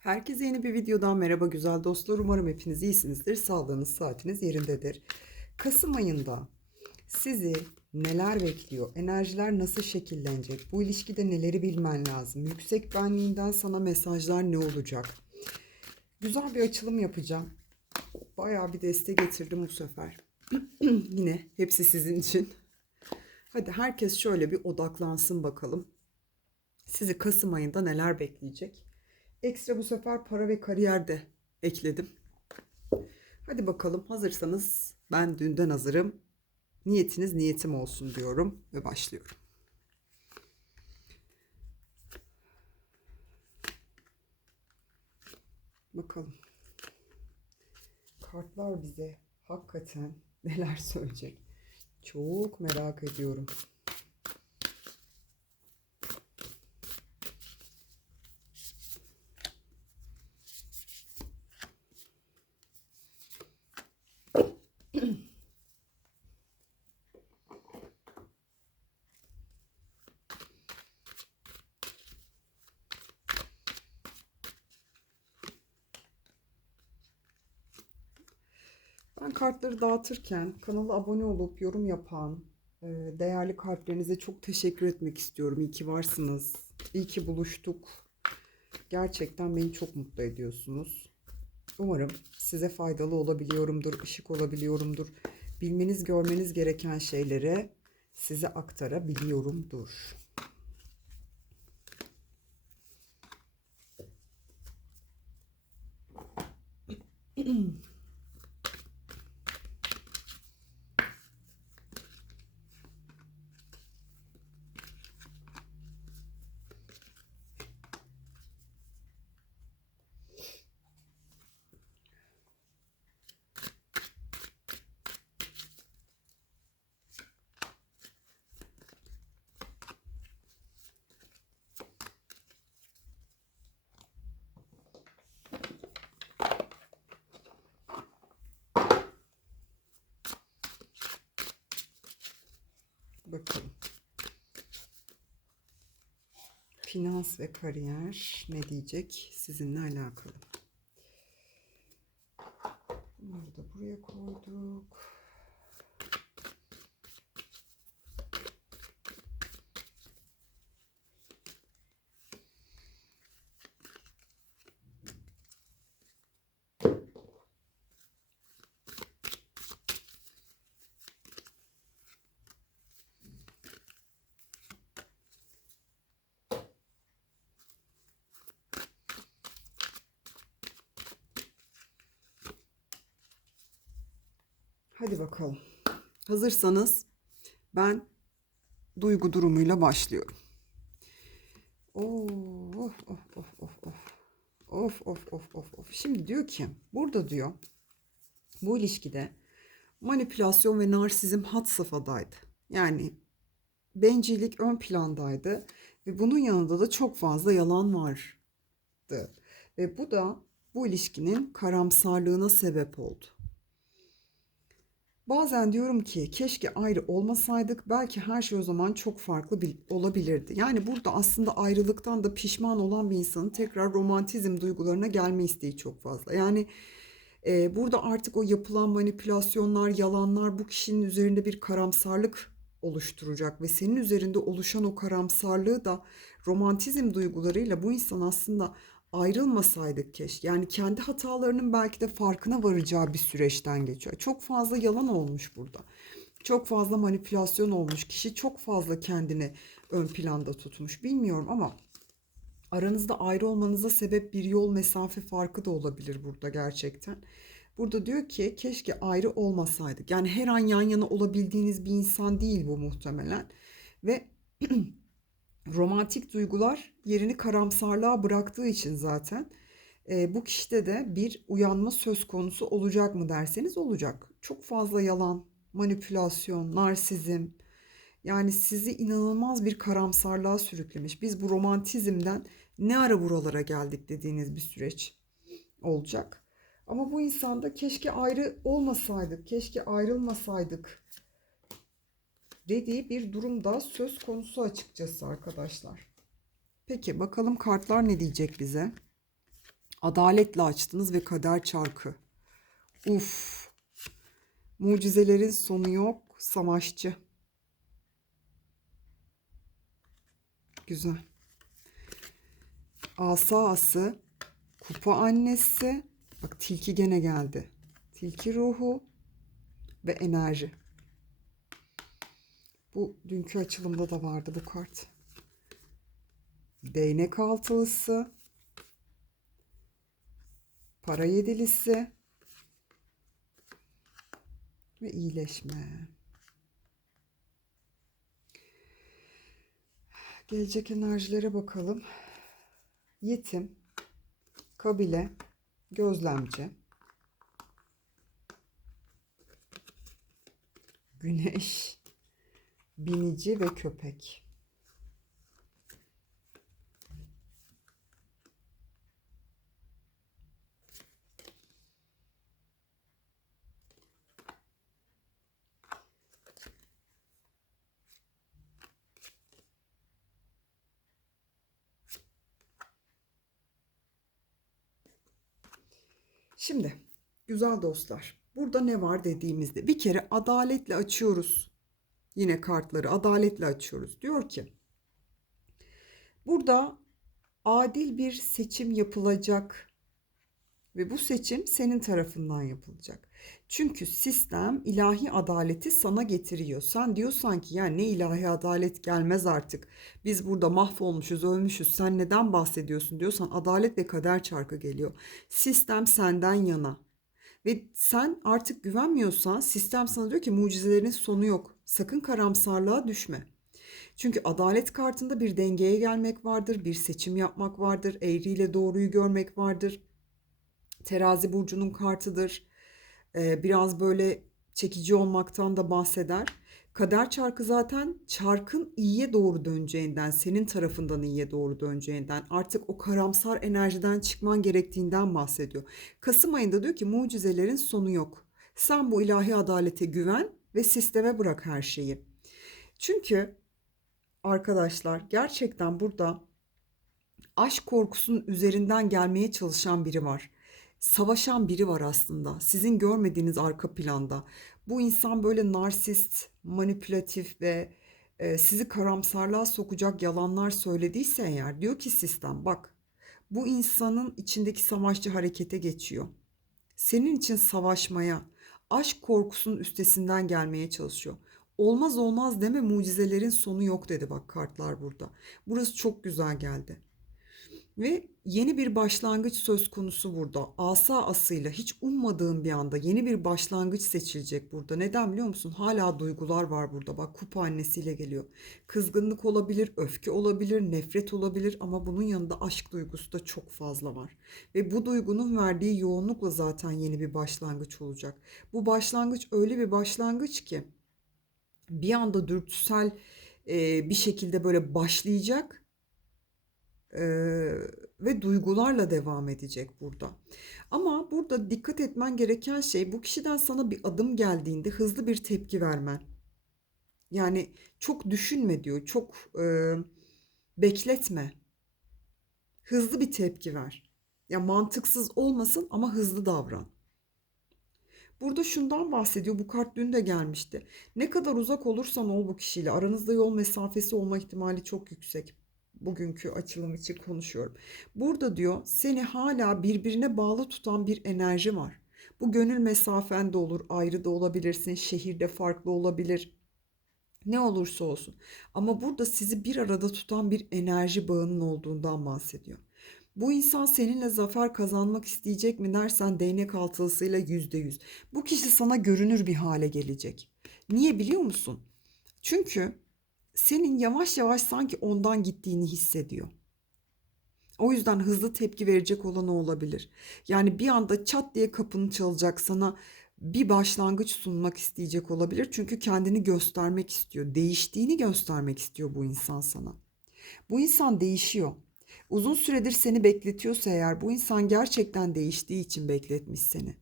Herkese yeni bir videodan merhaba güzel dostlar. Umarım hepiniz iyisinizdir. Sağlığınız, saatiniz yerindedir. Kasım ayında sizi neler bekliyor? Enerjiler nasıl şekillenecek? Bu ilişkide neleri bilmen lazım? Yüksek benliğinden sana mesajlar ne olacak? Güzel bir açılım yapacağım. Bayağı bir deste getirdim bu sefer. Yine hepsi sizin için. Hadi herkes şöyle bir odaklansın bakalım. Sizi Kasım ayında neler bekleyecek? Ekstra bu sefer para ve kariyer de ekledim. Hadi bakalım hazırsanız ben dünden hazırım. Niyetiniz niyetim olsun diyorum ve başlıyorum. Bakalım. Kartlar bize hakikaten neler söyleyecek? Çok merak ediyorum. Kartları dağıtırken kanala abone olup yorum yapan e, değerli kalplerinize çok teşekkür etmek istiyorum. İyi ki varsınız. İyi ki buluştuk. Gerçekten beni çok mutlu ediyorsunuz. Umarım size faydalı olabiliyorumdur, ışık olabiliyorumdur. Bilmeniz, görmeniz gereken şeyleri size aktarabiliyorumdur. Bakalım. Finans ve kariyer ne diyecek sizinle alakalı. Bunları da buraya koyduk. Hadi bakalım. Hazırsanız ben duygu durumuyla başlıyorum. Oo, of of of of of. Of of of of. Şimdi diyor ki burada diyor bu ilişkide manipülasyon ve narsizm had safhadaydı. Yani bencillik ön plandaydı ve bunun yanında da çok fazla yalan vardı. Ve bu da bu ilişkinin karamsarlığına sebep oldu. Bazen diyorum ki keşke ayrı olmasaydık belki her şey o zaman çok farklı bil- olabilirdi. Yani burada aslında ayrılıktan da pişman olan bir insanın tekrar romantizm duygularına gelme isteği çok fazla. Yani e, burada artık o yapılan manipülasyonlar, yalanlar bu kişinin üzerinde bir karamsarlık oluşturacak ve senin üzerinde oluşan o karamsarlığı da romantizm duygularıyla bu insan aslında ayrılmasaydık keşke. Yani kendi hatalarının belki de farkına varacağı bir süreçten geçiyor. Çok fazla yalan olmuş burada. Çok fazla manipülasyon olmuş. Kişi çok fazla kendini ön planda tutmuş. Bilmiyorum ama aranızda ayrı olmanıza sebep bir yol mesafe farkı da olabilir burada gerçekten. Burada diyor ki keşke ayrı olmasaydık. Yani her an yan yana olabildiğiniz bir insan değil bu muhtemelen. Ve romantik duygular yerini karamsarlığa bıraktığı için zaten e, bu kişide de bir uyanma söz konusu olacak mı derseniz olacak. Çok fazla yalan, manipülasyon, narsizm yani sizi inanılmaz bir karamsarlığa sürüklemiş. Biz bu romantizmden ne ara buralara geldik dediğiniz bir süreç olacak. Ama bu insanda keşke ayrı olmasaydık, keşke ayrılmasaydık dediği bir durumda söz konusu açıkçası arkadaşlar. Peki bakalım kartlar ne diyecek bize? Adaletle açtınız ve kader çarkı. Uf. Mucizelerin sonu yok. Savaşçı. Güzel. Asa ası. Kupa annesi. Bak tilki gene geldi. Tilki ruhu ve enerji. Bu dünkü açılımda da vardı bu kart. Değnek altılısı. Para yedilisi. Ve iyileşme. Gelecek enerjilere bakalım. Yetim, kabile, gözlemci, güneş, binici ve köpek. Şimdi güzel dostlar burada ne var dediğimizde bir kere adaletle açıyoruz. Yine kartları adaletle açıyoruz. Diyor ki burada adil bir seçim yapılacak ve bu seçim senin tarafından yapılacak. Çünkü sistem ilahi adaleti sana getiriyor. Sen diyorsan ki ya ne ilahi adalet gelmez artık. Biz burada mahvolmuşuz, ölmüşüz. Sen neden bahsediyorsun diyorsan adalet ve kader çarkı geliyor. Sistem senden yana. Ve sen artık güvenmiyorsan sistem sana diyor ki mucizelerin sonu yok. Sakın karamsarlığa düşme. Çünkü adalet kartında bir dengeye gelmek vardır, bir seçim yapmak vardır, eğriyle doğruyu görmek vardır. Terazi burcunun kartıdır. Ee, biraz böyle çekici olmaktan da bahseder. Kader çarkı zaten çarkın iyiye doğru döneceğinden, senin tarafından iyiye doğru döneceğinden, artık o karamsar enerjiden çıkman gerektiğinden bahsediyor. Kasım ayında diyor ki mucizelerin sonu yok. Sen bu ilahi adalete güven ve sisteme bırak her şeyi. Çünkü arkadaşlar gerçekten burada aşk korkusunun üzerinden gelmeye çalışan biri var savaşan biri var aslında. Sizin görmediğiniz arka planda. Bu insan böyle narsist, manipülatif ve e, sizi karamsarlığa sokacak yalanlar söylediyse eğer diyor ki sistem bak bu insanın içindeki savaşçı harekete geçiyor. Senin için savaşmaya, aşk korkusunun üstesinden gelmeye çalışıyor. Olmaz olmaz deme mucizelerin sonu yok dedi bak kartlar burada. Burası çok güzel geldi. Ve yeni bir başlangıç söz konusu burada. Asa asıyla hiç ummadığım bir anda yeni bir başlangıç seçilecek burada. Neden biliyor musun? Hala duygular var burada. Bak kupa annesiyle geliyor. Kızgınlık olabilir, öfke olabilir, nefret olabilir ama bunun yanında aşk duygusu da çok fazla var. Ve bu duygunun verdiği yoğunlukla zaten yeni bir başlangıç olacak. Bu başlangıç öyle bir başlangıç ki bir anda dürtüsel bir şekilde böyle başlayacak ve duygularla devam edecek burada. Ama burada dikkat etmen gereken şey bu kişiden sana bir adım geldiğinde hızlı bir tepki vermen. Yani çok düşünme diyor, çok e, bekletme. Hızlı bir tepki ver. Ya mantıksız olmasın ama hızlı davran. Burada şundan bahsediyor. Bu kart dün de gelmişti. Ne kadar uzak olursan ol bu kişiyle aranızda yol mesafesi olma ihtimali çok yüksek bugünkü açılım için konuşuyorum. Burada diyor seni hala birbirine bağlı tutan bir enerji var. Bu gönül mesafende olur, ayrı da olabilirsin, şehirde farklı olabilir. Ne olursa olsun. Ama burada sizi bir arada tutan bir enerji bağının olduğundan bahsediyor. Bu insan seninle zafer kazanmak isteyecek mi dersen değnek altılısıyla yüzde yüz. Bu kişi sana görünür bir hale gelecek. Niye biliyor musun? Çünkü senin yavaş yavaş sanki ondan gittiğini hissediyor. O yüzden hızlı tepki verecek olan o olabilir. Yani bir anda çat diye kapını çalacak sana bir başlangıç sunmak isteyecek olabilir. Çünkü kendini göstermek istiyor. Değiştiğini göstermek istiyor bu insan sana. Bu insan değişiyor. Uzun süredir seni bekletiyorsa eğer bu insan gerçekten değiştiği için bekletmiş seni.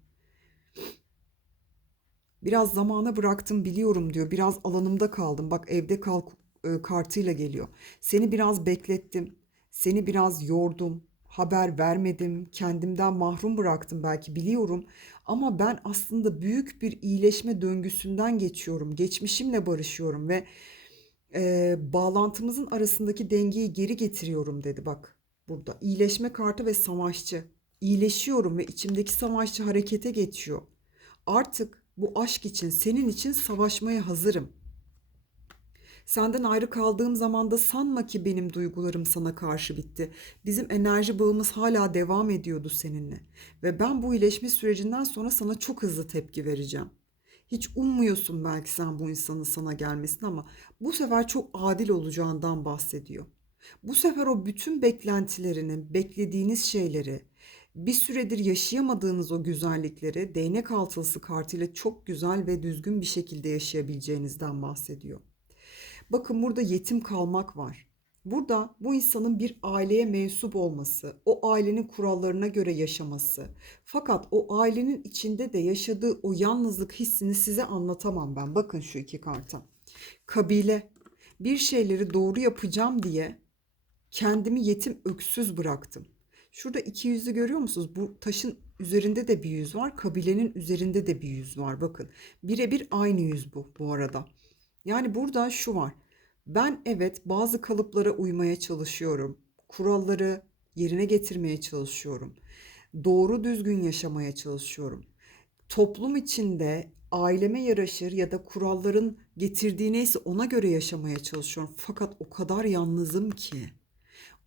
Biraz zamana bıraktım biliyorum diyor. Biraz alanımda kaldım. Bak evde kal e, kartıyla geliyor. Seni biraz beklettim. Seni biraz yordum. haber vermedim, kendimden mahrum bıraktım belki biliyorum. Ama ben aslında büyük bir iyileşme döngüsünden geçiyorum. Geçmişimle barışıyorum ve e, bağlantımızın arasındaki dengeyi geri getiriyorum dedi bak burada. İyileşme kartı ve savaşçı. İyileşiyorum ve içimdeki savaşçı harekete geçiyor. Artık bu aşk için, senin için savaşmaya hazırım. Senden ayrı kaldığım zaman da sanma ki benim duygularım sana karşı bitti. Bizim enerji bağımız hala devam ediyordu seninle. Ve ben bu iyileşme sürecinden sonra sana çok hızlı tepki vereceğim. Hiç ummuyorsun belki sen bu insanın sana gelmesini ama bu sefer çok adil olacağından bahsediyor. Bu sefer o bütün beklentilerini, beklediğiniz şeyleri, bir süredir yaşayamadığınız o güzellikleri değnek altılısı kartıyla çok güzel ve düzgün bir şekilde yaşayabileceğinizden bahsediyor. Bakın burada yetim kalmak var. Burada bu insanın bir aileye mensup olması, o ailenin kurallarına göre yaşaması. Fakat o ailenin içinde de yaşadığı o yalnızlık hissini size anlatamam ben. Bakın şu iki karta. Kabile. Bir şeyleri doğru yapacağım diye kendimi yetim öksüz bıraktım. Şurada iki yüzü görüyor musunuz? Bu taşın üzerinde de bir yüz var. Kabilenin üzerinde de bir yüz var. Bakın birebir aynı yüz bu bu arada. Yani burada şu var. Ben evet bazı kalıplara uymaya çalışıyorum. Kuralları yerine getirmeye çalışıyorum. Doğru düzgün yaşamaya çalışıyorum. Toplum içinde aileme yaraşır ya da kuralların getirdiği neyse ona göre yaşamaya çalışıyorum. Fakat o kadar yalnızım ki,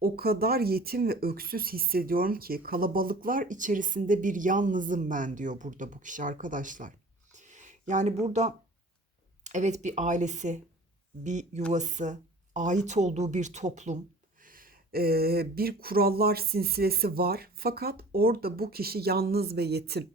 o kadar yetim ve öksüz hissediyorum ki kalabalıklar içerisinde bir yalnızım ben diyor burada bu kişi arkadaşlar. Yani burada evet bir ailesi, bir yuvası, ait olduğu bir toplum, bir kurallar silsilesi var. Fakat orada bu kişi yalnız ve yetim.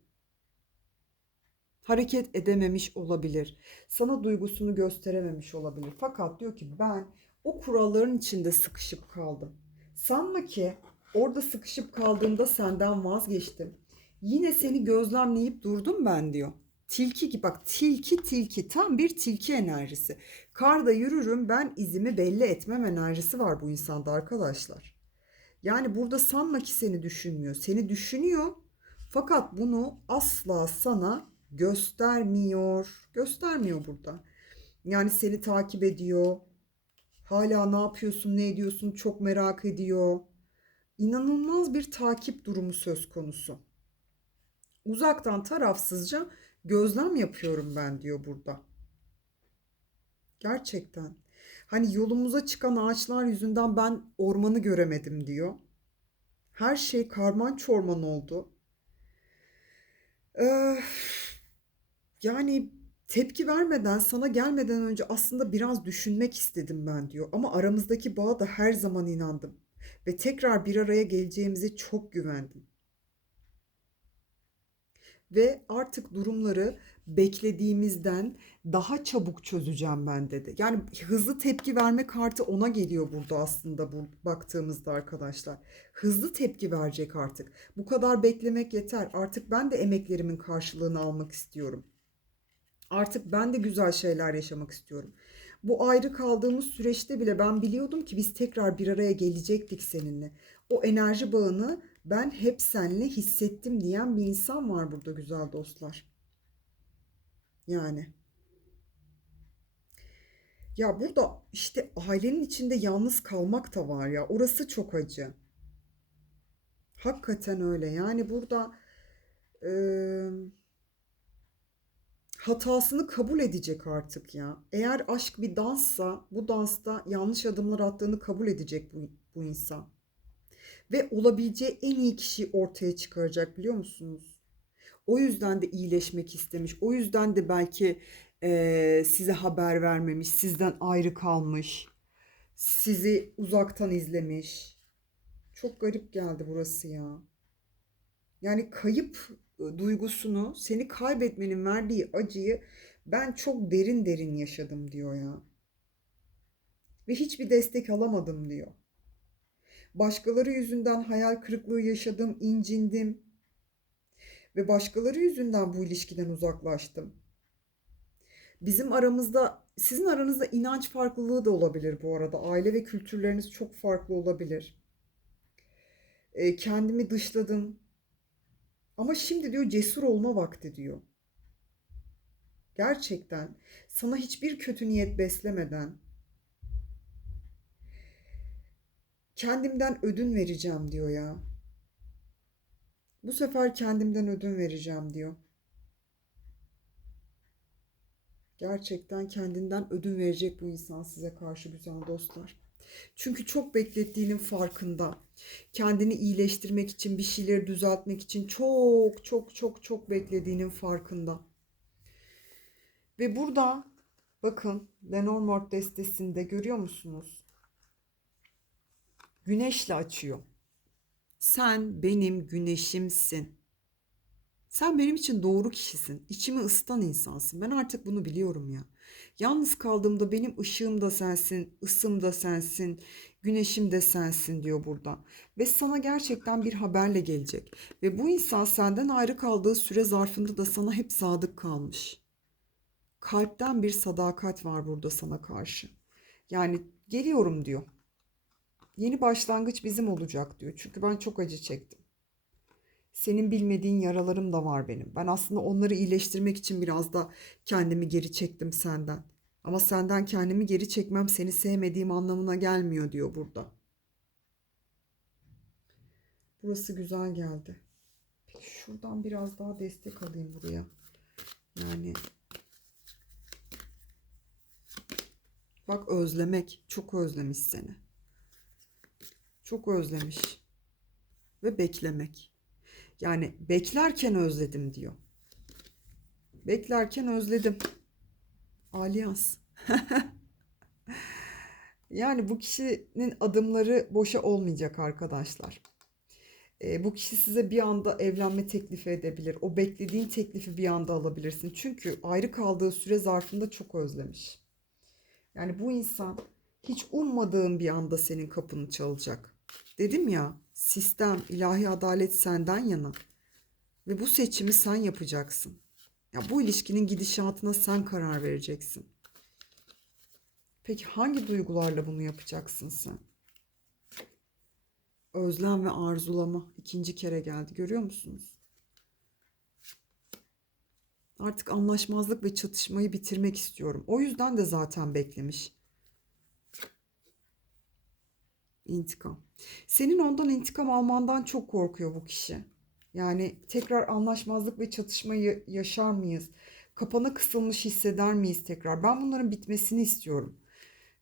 Hareket edememiş olabilir. Sana duygusunu gösterememiş olabilir. Fakat diyor ki ben o kuralların içinde sıkışıp kaldım. Sanma ki orada sıkışıp kaldığımda senden vazgeçtim. Yine seni gözlemleyip durdum ben diyor. Tilki gibi bak tilki tilki tam bir tilki enerjisi. Karda yürürüm ben izimi belli etmem enerjisi var bu insanda arkadaşlar. Yani burada sanma ki seni düşünmüyor. Seni düşünüyor fakat bunu asla sana göstermiyor. Göstermiyor burada. Yani seni takip ediyor. Hala ne yapıyorsun, ne ediyorsun çok merak ediyor. İnanılmaz bir takip durumu söz konusu. Uzaktan tarafsızca gözlem yapıyorum ben diyor burada. Gerçekten. Hani yolumuza çıkan ağaçlar yüzünden ben ormanı göremedim diyor. Her şey karman çorman oldu. Ee, yani tepki vermeden, sana gelmeden önce aslında biraz düşünmek istedim ben diyor. Ama aramızdaki bağa da her zaman inandım. Ve tekrar bir araya geleceğimize çok güvendim. Ve artık durumları beklediğimizden daha çabuk çözeceğim ben dedi. Yani hızlı tepki verme kartı ona geliyor burada aslında bu baktığımızda arkadaşlar. Hızlı tepki verecek artık. Bu kadar beklemek yeter. Artık ben de emeklerimin karşılığını almak istiyorum. Artık ben de güzel şeyler yaşamak istiyorum. Bu ayrı kaldığımız süreçte bile ben biliyordum ki biz tekrar bir araya gelecektik seninle. O enerji bağını ben hep seninle hissettim diyen bir insan var burada güzel dostlar. Yani. Ya burada işte ailenin içinde yalnız kalmak da var ya. Orası çok acı. Hakikaten öyle. Yani burada eee, hatasını kabul edecek artık ya. Eğer aşk bir danssa bu dansta yanlış adımlar attığını kabul edecek bu, bu insan. Ve olabileceği en iyi kişiyi ortaya çıkaracak biliyor musunuz? O yüzden de iyileşmek istemiş. O yüzden de belki eee, size haber vermemiş, sizden ayrı kalmış, sizi uzaktan izlemiş. Çok garip geldi burası ya. Yani kayıp e, duygusunu, seni kaybetmenin verdiği acıyı ben çok derin derin yaşadım diyor ya. Ve hiçbir destek alamadım diyor. Başkaları yüzünden hayal kırıklığı yaşadım, incindim ve başkaları yüzünden bu ilişkiden uzaklaştım. Bizim aramızda, sizin aranızda inanç farklılığı da olabilir bu arada. Aile ve kültürleriniz çok farklı olabilir. E, kendimi dışladım. Ama şimdi diyor cesur olma vakti diyor. Gerçekten sana hiçbir kötü niyet beslemeden kendimden ödün vereceğim diyor ya. Bu sefer kendimden ödün vereceğim diyor. Gerçekten kendinden ödün verecek bu insan size karşı güzel dostlar. Çünkü çok beklettiğinin farkında. Kendini iyileştirmek için, bir şeyleri düzeltmek için çok çok çok çok beklediğinin farkında. Ve burada bakın Lenormand destesinde görüyor musunuz? Güneşle açıyor. Sen benim güneşimsin. Sen benim için doğru kişisin. İçimi ısıtan insansın. Ben artık bunu biliyorum ya. Yalnız kaldığımda benim ışığım da sensin, ısım da sensin, güneşim de sensin diyor burada. Ve sana gerçekten bir haberle gelecek. Ve bu insan senden ayrı kaldığı süre zarfında da sana hep sadık kalmış. Kalpten bir sadakat var burada sana karşı. Yani geliyorum diyor. Yeni başlangıç bizim olacak diyor. Çünkü ben çok acı çektim. Senin bilmediğin yaralarım da var benim. Ben aslında onları iyileştirmek için biraz da kendimi geri çektim senden. Ama senden kendimi geri çekmem seni sevmediğim anlamına gelmiyor diyor burada. Burası güzel geldi. Peki şuradan biraz daha destek alayım buraya. Yani bak özlemek. Çok özlemiş seni. Çok özlemiş. Ve beklemek. Yani beklerken özledim diyor. Beklerken özledim. Alyans. yani bu kişinin adımları boşa olmayacak arkadaşlar. E, bu kişi size bir anda evlenme teklifi edebilir. O beklediğin teklifi bir anda alabilirsin. Çünkü ayrı kaldığı süre zarfında çok özlemiş. Yani bu insan hiç ummadığın bir anda senin kapını çalacak. Dedim ya sistem, ilahi adalet senden yana. Ve bu seçimi sen yapacaksın. Ya bu ilişkinin gidişatına sen karar vereceksin. Peki hangi duygularla bunu yapacaksın sen? Özlem ve arzulama ikinci kere geldi. Görüyor musunuz? Artık anlaşmazlık ve çatışmayı bitirmek istiyorum. O yüzden de zaten beklemiş. İntikam. Senin ondan intikam almandan çok korkuyor bu kişi. Yani tekrar anlaşmazlık ve çatışmayı yaşar mıyız? Kapana kısılmış hisseder miyiz tekrar? Ben bunların bitmesini istiyorum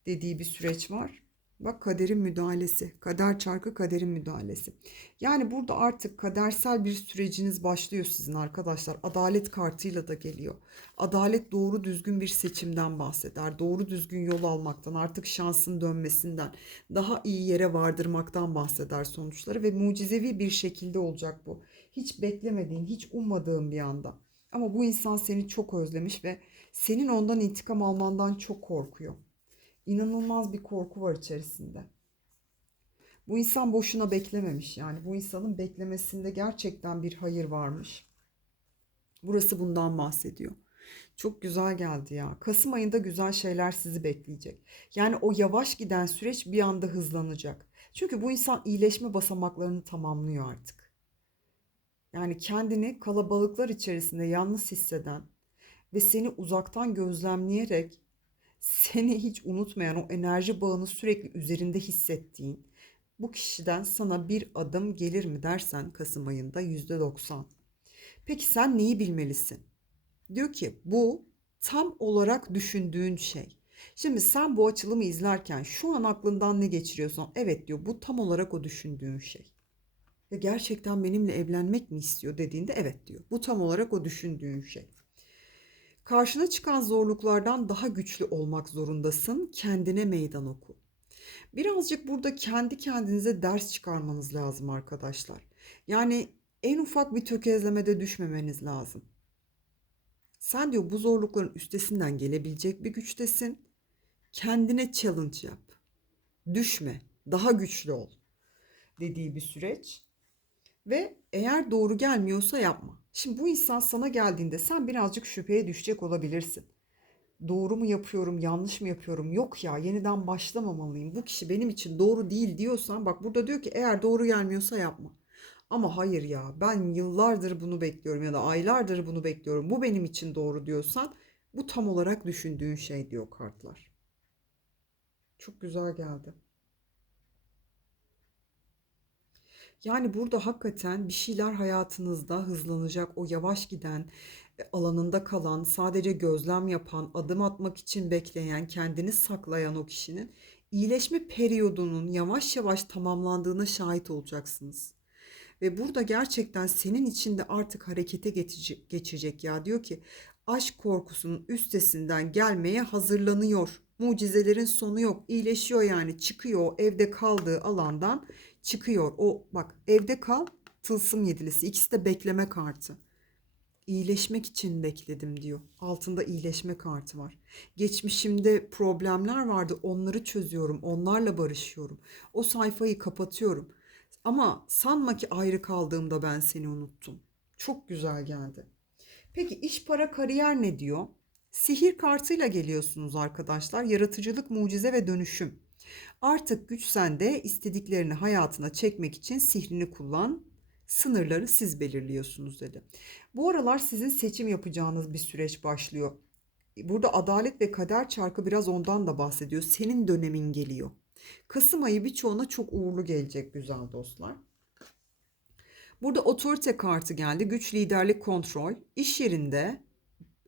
dediği bir süreç var. Bak kaderin müdahalesi. Kader çarkı kaderin müdahalesi. Yani burada artık kadersel bir süreciniz başlıyor sizin arkadaşlar. Adalet kartıyla da geliyor. Adalet doğru düzgün bir seçimden bahseder. Doğru düzgün yol almaktan, artık şansın dönmesinden, daha iyi yere vardırmaktan bahseder sonuçları ve mucizevi bir şekilde olacak bu. Hiç beklemediğin, hiç ummadığın bir anda. Ama bu insan seni çok özlemiş ve senin ondan intikam almandan çok korkuyor. İnanılmaz bir korku var içerisinde. Bu insan boşuna beklememiş yani. Bu insanın beklemesinde gerçekten bir hayır varmış. Burası bundan bahsediyor. Çok güzel geldi ya. Kasım ayında güzel şeyler sizi bekleyecek. Yani o yavaş giden süreç bir anda hızlanacak. Çünkü bu insan iyileşme basamaklarını tamamlıyor artık. Yani kendini kalabalıklar içerisinde yalnız hisseden ve seni uzaktan gözlemleyerek seni hiç unutmayan o enerji bağını sürekli üzerinde hissettiğin bu kişiden sana bir adım gelir mi dersen Kasım ayında %90. Peki sen neyi bilmelisin? Diyor ki bu tam olarak düşündüğün şey. Şimdi sen bu açılımı izlerken şu an aklından ne geçiriyorsan evet diyor bu tam olarak o düşündüğün şey. Ya gerçekten benimle evlenmek mi istiyor dediğinde evet diyor. Bu tam olarak o düşündüğün şey. Karşına çıkan zorluklardan daha güçlü olmak zorundasın. Kendine meydan oku. Birazcık burada kendi kendinize ders çıkarmanız lazım arkadaşlar. Yani en ufak bir tökezlemede düşmemeniz lazım. Sen diyor bu zorlukların üstesinden gelebilecek bir güçtesin. Kendine challenge yap. Düşme, daha güçlü ol dediği bir süreç. Ve eğer doğru gelmiyorsa yapma. Şimdi bu insan sana geldiğinde sen birazcık şüpheye düşecek olabilirsin. doğru mu yapıyorum, yanlış mı yapıyorum? Yok ya, yeniden başlamamalıyım. Bu kişi benim için doğru değil diyorsan bak burada diyor ki eğer doğru gelmiyorsa yapma. Ama hayır ya, ben yıllardır bunu bekliyorum ya da aylardır bunu bekliyorum. Bu benim için doğru diyorsan bu tam olarak düşündüğün şey diyor kartlar. Çok güzel geldi. Yani burada hakikaten bir şeyler hayatınızda hızlanacak. O yavaş giden, e, alanında kalan, sadece gözlem yapan, adım atmak için bekleyen, kendini saklayan o kişinin iyileşme periyodunun yavaş yavaş tamamlandığına şahit olacaksınız. Ve burada gerçekten senin için de artık harekete geçecek, ya. Diyor ki aşk korkusunun üstesinden gelmeye hazırlanıyor. Mucizelerin sonu yok. İyileşiyor yani. Çıkıyor evde kaldığı alandan çıkıyor. O bak evde kal tılsım yedilisi. İkisi de bekleme kartı. İyileşmek için bekledim diyor. Altında iyileşme kartı var. Geçmişimde problemler vardı. Onları çözüyorum. Onlarla barışıyorum. O sayfayı kapatıyorum. Ama sanma ki ayrı kaldığımda ben seni unuttum. Çok güzel geldi. Peki iş, para, kariyer ne diyor? Sihir kartıyla geliyorsunuz arkadaşlar. Yaratıcılık, mucize ve dönüşüm. Artık güç sende. istediklerini hayatına çekmek için sihrini kullan. Sınırları siz belirliyorsunuz dedi. Bu aralar sizin seçim yapacağınız bir süreç başlıyor. Burada adalet ve kader çarkı biraz ondan da bahsediyor. Senin dönemin geliyor. Kasım ayı birçoğuna çok uğurlu gelecek güzel dostlar. Burada otorite kartı geldi. Güç, liderlik, kontrol. İş yerinde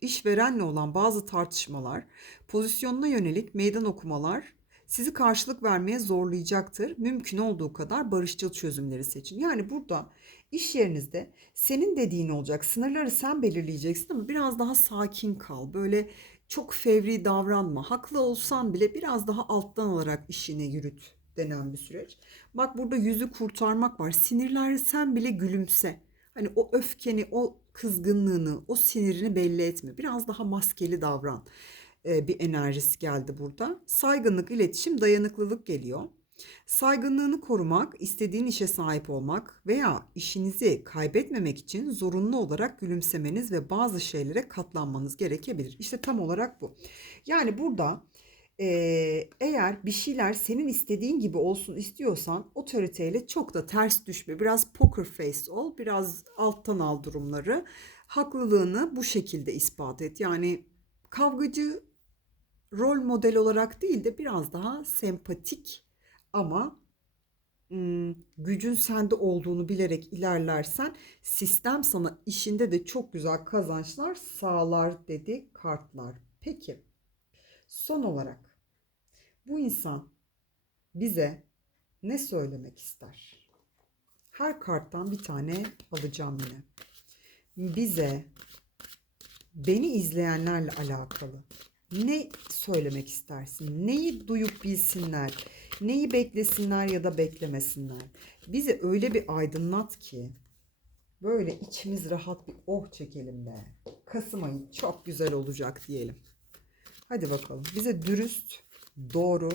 işverenle olan bazı tartışmalar, pozisyonuna yönelik meydan okumalar sizi karşılık vermeye zorlayacaktır. Mümkün olduğu kadar barışçıl çözümleri seçin. Yani burada iş yerinizde senin dediğin olacak. Sınırları sen belirleyeceksin ama biraz daha sakin kal. Böyle çok fevri davranma. Haklı olsan bile biraz daha alttan alarak işini yürüt denen bir süreç. Bak burada yüzü kurtarmak var. Sinirler sen bile gülümse. Hani o öfkeni, o kızgınlığını, o sinirini belli etme. Biraz daha maskeli davran. Ee, bir enerjisi geldi burada. Saygınlık, iletişim, dayanıklılık geliyor. Saygınlığını korumak, istediğin işe sahip olmak veya işinizi kaybetmemek için zorunlu olarak gülümsemeniz ve bazı şeylere katlanmanız gerekebilir. İşte tam olarak bu. Yani burada eee, eğer bir şeyler senin istediğin gibi olsun istiyorsan otoriteyle çok da ters düşme. Biraz poker face ol, biraz alttan al durumları. Haklılığını bu şekilde ispat et. Yani kavgacı rol model olarak değil de biraz daha sempatik ama gücün sende olduğunu bilerek ilerlersen sistem sana işinde de çok güzel kazançlar sağlar dedi kartlar. Peki son olarak bu insan bize ne söylemek ister? Her karttan bir tane alacağım yine. Bize beni izleyenlerle alakalı ne söylemek istersin? Neyi duyup bilsinler? Neyi beklesinler ya da beklemesinler? Bizi öyle bir aydınlat ki böyle içimiz rahat bir oh çekelim be. Kasım ayı çok güzel olacak diyelim. Hadi bakalım. Bize dürüst, doğru,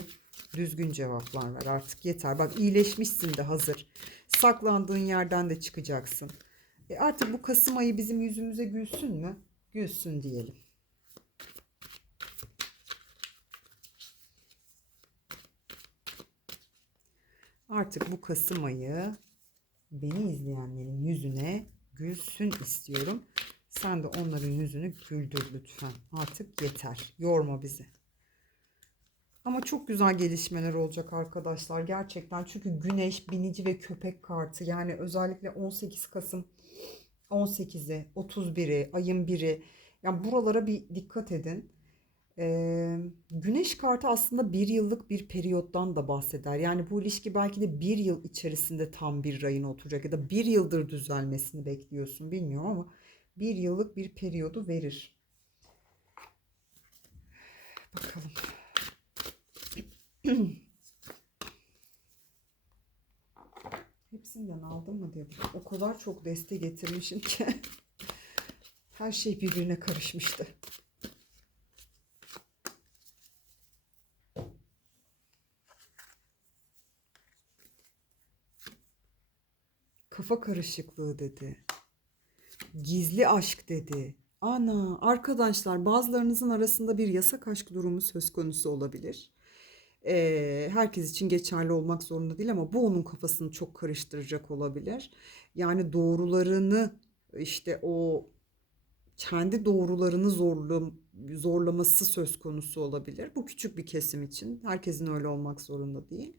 düzgün cevaplar ver artık yeter. Bak iyileşmişsin de hazır. Saklandığın yerden de çıkacaksın. E artık bu Kasım ayı bizim yüzümüze gülsün mü? Gülsün diyelim. Artık bu Kasım ayı beni izleyenlerin yüzüne gülsün istiyorum. Sen de onların yüzünü güldür lütfen. Artık yeter. Yorma bizi. Ama çok güzel gelişmeler olacak arkadaşlar. Gerçekten çünkü güneş, binici ve köpek kartı yani özellikle 18 Kasım 18'i, 31'i, ayın 1'i yani buralara bir dikkat edin. Ee, güneş kartı aslında bir yıllık bir periyottan da bahseder. Yani bu ilişki belki de bir yıl içerisinde tam bir rayına oturacak ya da bir yıldır düzelmesini bekliyorsun bilmiyorum ama bir yıllık bir periyodu verir. Bakalım. Hepsinden aldım mı diye. O kadar çok deste getirmişim ki her şey birbirine karışmıştı. Kafa karışıklığı dedi. Gizli aşk dedi. Ana arkadaşlar bazılarınızın arasında bir yasak aşk durumu söz konusu olabilir. Ee, herkes için geçerli olmak zorunda değil ama bu onun kafasını çok karıştıracak olabilir. Yani doğrularını işte o kendi doğrularını zorla, zorlaması söz konusu olabilir. Bu küçük bir kesim için. Herkesin öyle olmak zorunda değil.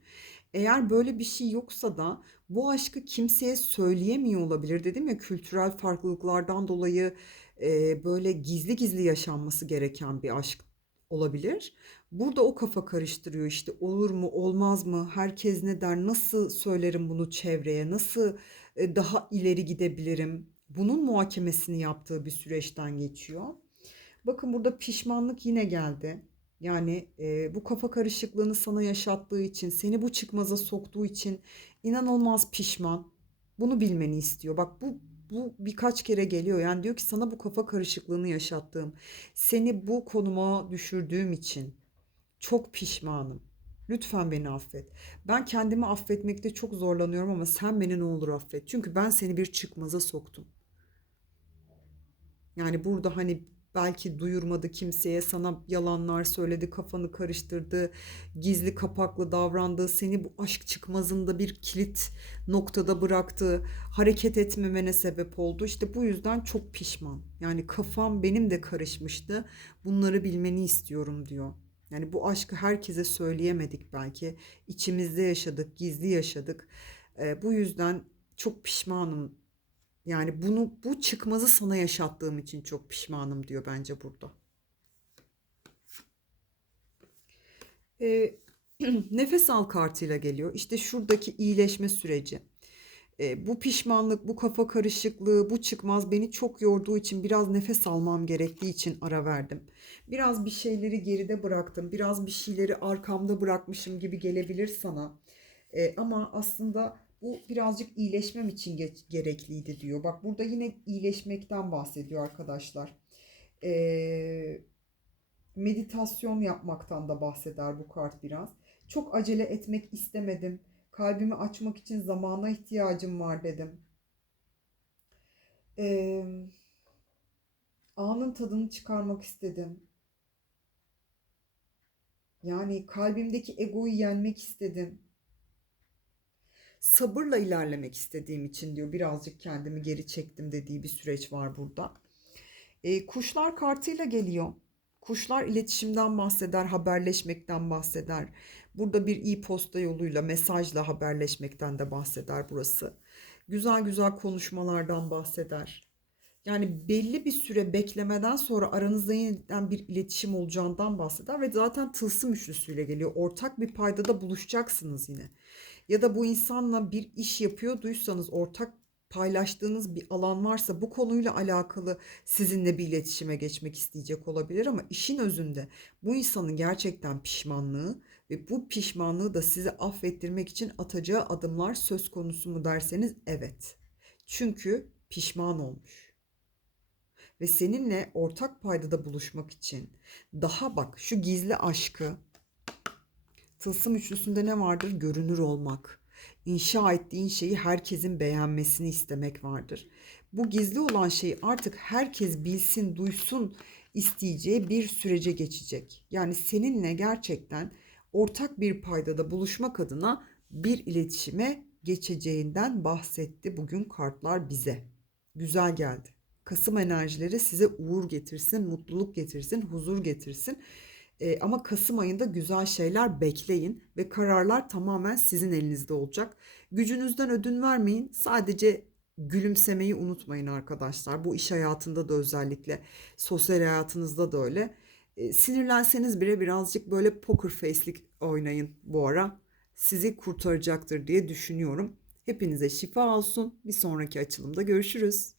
Eğer böyle bir şey yoksa da bu aşkı kimseye söyleyemiyor olabilir. Dedim ya kültürel farklılıklardan dolayı e, böyle gizli gizli yaşanması gereken bir aşk olabilir. Burada o kafa karıştırıyor işte olur mu olmaz mı herkes ne der nasıl söylerim bunu çevreye nasıl e, daha ileri gidebilirim bunun muhakemesini yaptığı bir süreçten geçiyor. Bakın burada pişmanlık yine geldi. Yani e, bu kafa karışıklığını sana yaşattığı için, seni bu çıkmaza soktuğu için inanılmaz pişman. Bunu bilmeni istiyor. Bak bu bu birkaç kere geliyor. Yani diyor ki sana bu kafa karışıklığını yaşattığım, seni bu konuma düşürdüğüm için çok pişmanım. Lütfen beni affet. Ben kendimi affetmekte çok zorlanıyorum ama sen beni ne olur affet. Çünkü ben seni bir çıkmaza soktum. Yani burada hani belki duyurmadı kimseye, sana yalanlar söyledi, kafanı karıştırdı, gizli kapaklı davrandı, seni bu aşk çıkmazında bir kilit noktada bıraktı, hareket etmemene sebep oldu. İşte bu yüzden çok pişman. Yani kafam benim de karışmıştı. Bunları bilmeni istiyorum diyor. Yani bu aşkı herkese söyleyemedik belki. İçimizde yaşadık, gizli yaşadık. Ee, bu yüzden çok pişmanım yani bunu bu çıkmazı sana yaşattığım için çok pişmanım diyor bence burada. Ee, nefes al kartıyla geliyor. İşte şuradaki iyileşme süreci. Ee, bu pişmanlık, bu kafa karışıklığı, bu çıkmaz beni çok yorduğu için biraz nefes almam gerektiği için ara verdim. Biraz bir şeyleri geride bıraktım. Biraz bir şeyleri arkamda bırakmışım gibi gelebilir sana. Ee, ama aslında bu birazcık iyileşmem için geç, gerekliydi diyor. Bak burada yine iyileşmekten bahsediyor arkadaşlar. Ee, meditasyon yapmaktan da bahseder bu kart biraz. Çok acele etmek istemedim. Kalbimi açmak için zamana ihtiyacım var dedim. Ee, anın tadını çıkarmak istedim. Yani kalbimdeki egoyu yenmek istedim sabırla ilerlemek istediğim için diyor birazcık kendimi geri çektim dediği bir süreç var burada. E, kuşlar kartıyla geliyor. Kuşlar iletişimden bahseder, haberleşmekten bahseder. Burada bir e-posta yoluyla, mesajla haberleşmekten de bahseder burası. Güzel güzel konuşmalardan bahseder. Yani belli bir süre beklemeden sonra aranızda yeniden bir iletişim olacağından bahseder ve zaten tılsım üçlüsüyle geliyor. Ortak bir paydada buluşacaksınız yine ya da bu insanla bir iş yapıyorduysanız ortak paylaştığınız bir alan varsa bu konuyla alakalı sizinle bir iletişime geçmek isteyecek olabilir ama işin özünde bu insanın gerçekten pişmanlığı ve bu pişmanlığı da sizi affettirmek için atacağı adımlar söz konusu mu derseniz evet. Çünkü pişman olmuş. Ve seninle ortak paydada buluşmak için daha bak şu gizli aşkı Tılsım üçlüsünde ne vardır? Görünür olmak. İnşa ettiğin şeyi herkesin beğenmesini istemek vardır. Bu gizli olan şey artık herkes bilsin, duysun isteyeceği bir sürece geçecek. Yani seninle gerçekten ortak bir paydada buluşmak adına bir iletişime geçeceğinden bahsetti bugün kartlar bize. Güzel geldi. Kasım enerjileri size uğur getirsin, mutluluk getirsin, huzur getirsin. E, ama Kasım ayında güzel şeyler bekleyin ve kararlar tamamen sizin elinizde olacak. Gücünüzden ödün vermeyin. Sadece gülümsemeyi unutmayın arkadaşlar. Bu iş hayatında da özellikle sosyal hayatınızda da öyle. E, sinirlenseniz bile birazcık böyle poker face'lik oynayın bu ara. Sizi kurtaracaktır diye düşünüyorum. Hepinize şifa olsun. Bir sonraki açılımda görüşürüz.